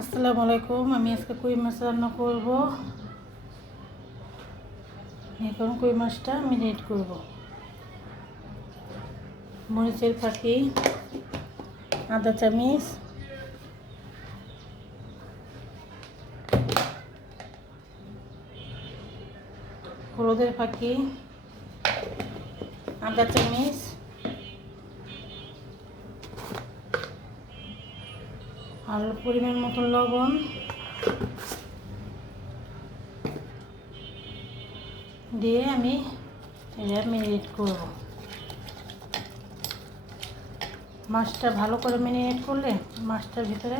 আসসালামু আলাইকুম। আমি আজকে কই মাছ রান্না করব। এখন কই মাছটা ম্যারিনেট করব। মরিচের ফাঁকি, আদা চামচ, হলুদের ফাঁকি, আদা চামচ, আর পরিমাণ মতন লবণ দিয়ে আমি এটা ম্যারিনেট করব। মাছটা ভালো করে ম্যারিনেট করলে মাছটার ভিতরে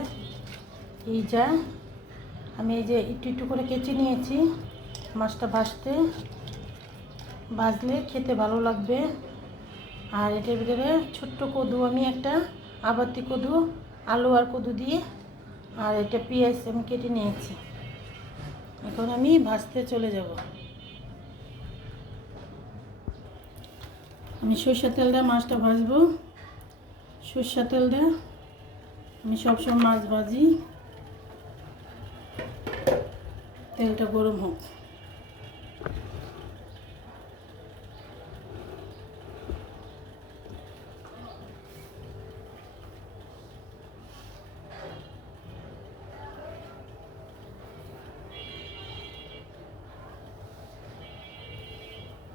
এই যা আমি এই যে একটু একটু করে কেচে নিয়েছি, মাছটা ভাজলে খেতে ভালো লাগবে। আর এটার ভিতরে ছোট্ট কদু, আমি একটা আবাতি কদু, আলু আর কদু দিয়ে, আর এটা পেঁয়াজ আমি কেটে নিয়েছি। এখন আমি ভাজতে চলে যাব। আমি সরষের তেল দিয়ে মাছটা ভাজবো। সরষের তেল দিয়ে আমি সবসময় মাছ ভাজি। তেলটা গরম হোক।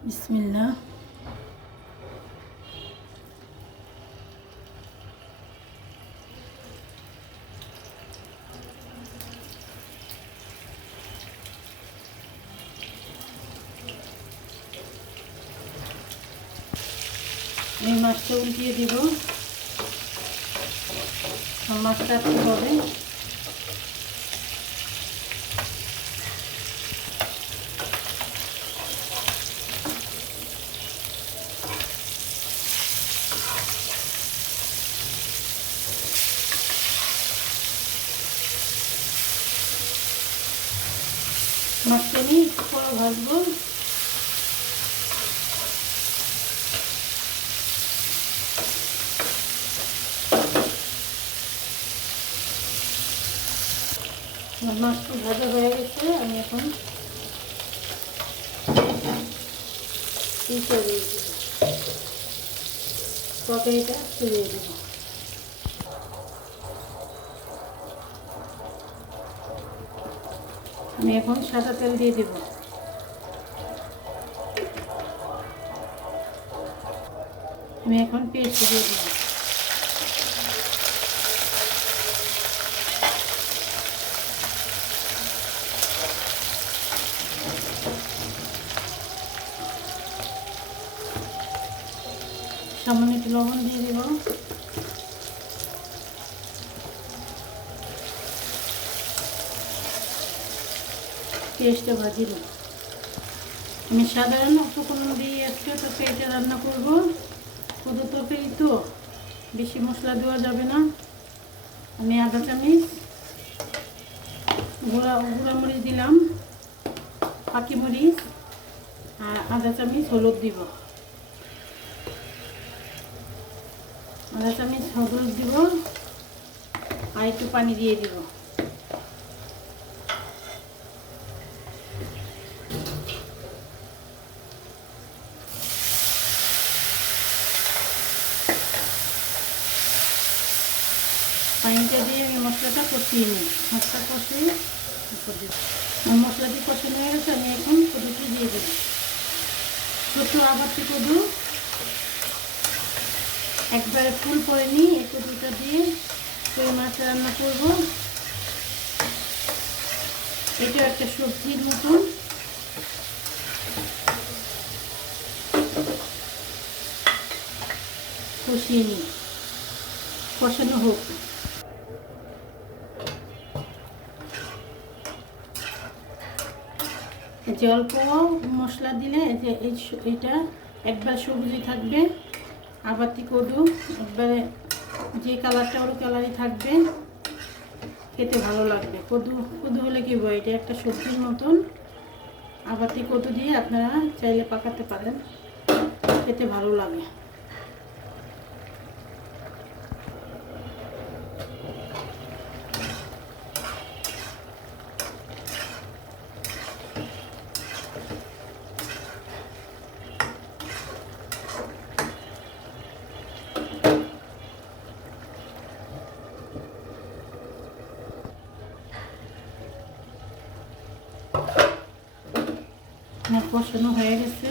বিসমিল্লাহ। এই মাছটা উল্টিয়ে দিব। মাছটা হবে মাছটা নিয়ে পুরো ভাজবো। মাছটা ভাজা হয়ে গেছে। আমি এখন তরকারিটা চলিয়ে দেবো। আমি এখন সাদা তেল দিয়ে দেব। আমি এখন পেস্ট দিয়ে দেব। সামান্য একটু লবণ দিয়ে দেব। পেস্টটা ভাজি দেব। আমি সাধারণত কোনো দিয়ে আজকে তরকারিটা রান্না করবো। কদু তরকারি তো বেশি মশলা দেওয়া যাবে না। আমি আদা চামচ গুঁড়া মরিচ দিলাম, পাকি মরিচ, আর আদা চামচ হলুদ দিব। আদা চামচ হলুদ দিব আর একটু পানি দিয়ে দিব। পানিটা দিয়ে আমি মশলাটা কষিয়ে নিই। মশলা কষিয়ে মশলাটি কষানো হয়ে গেছে। আমি এখন কদুটি দিয়ে দেব। ছোট আবাতি কদু, একবারে ফুল করে নিই। এই কদুটা দিয়ে কই মাছ রান্না করব। এটা একটা সবজির মতন। কষিয়ে নিই, কষানো হোক। যে অল্প মশলা দিলে এটা একবার সবজি থাকবে, আবাতি কদু একবারে যে কালারটা ওর কালারই থাকবে, খেতে ভালো লাগবে। কদু হলে কি বই, এটা একটা সবজির মতন। আবাতি কদু দিয়ে আপনারা চাইলে পাকাতে পারেন, খেতে ভালো লাগে। আমার কষানো হয়ে গেছে,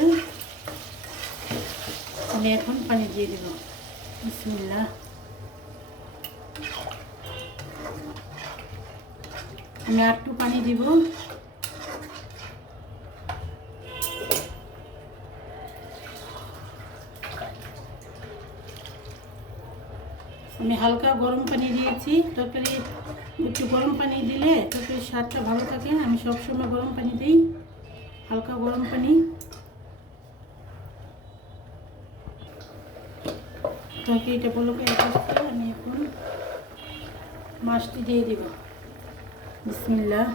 আমি এখন পানি দিয়ে দেব। বিসমিল্লাহ। আমি আর একটু পানি দিব। আমি হালকা গরম পানি দিয়েছি। তরকারি একটু গরম পানি দিলে তরকারির স্বাদটা ভালো থাকে। আমি সবসময় গরম পানি দিই, হালকা গরম পানি। তরকারিটা বলকে আসছে, আমি এখন মাছটি দিয়ে দিব। বিসমিল্লাহ।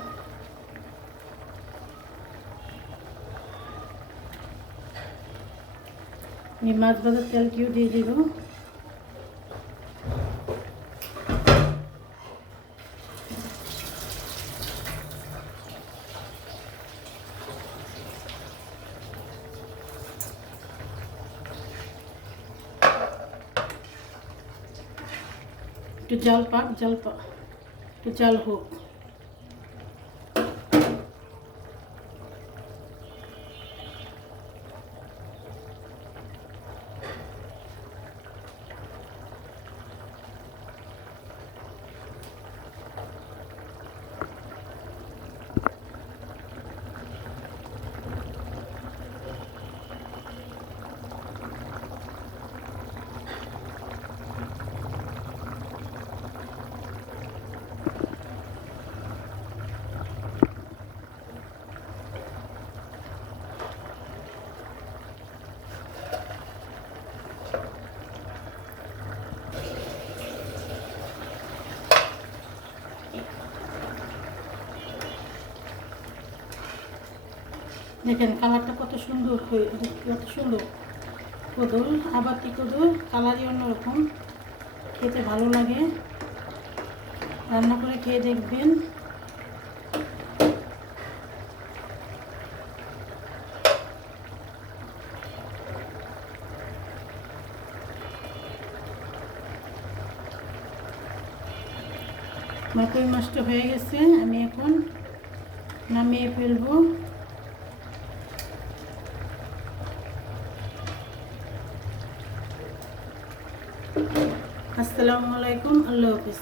আমি মাছ ভাজার তেলটিও দিয়ে দিব। একটু জাল পাক, একটু জাল হোক। দেখেন কালারটা কত সুন্দর, কত সুন্দর কদল, আবাতি কদল, কালারই অন্যরকম, খেতে ভালো লাগে। রান্না করে খেয়ে দেখবেন। আমার কই মাছটা হয়ে গেছে, আমি এখন নামিয়ে ফেলবো। আসসালামু আলাইকুম, আল্লাহ হাফেজ।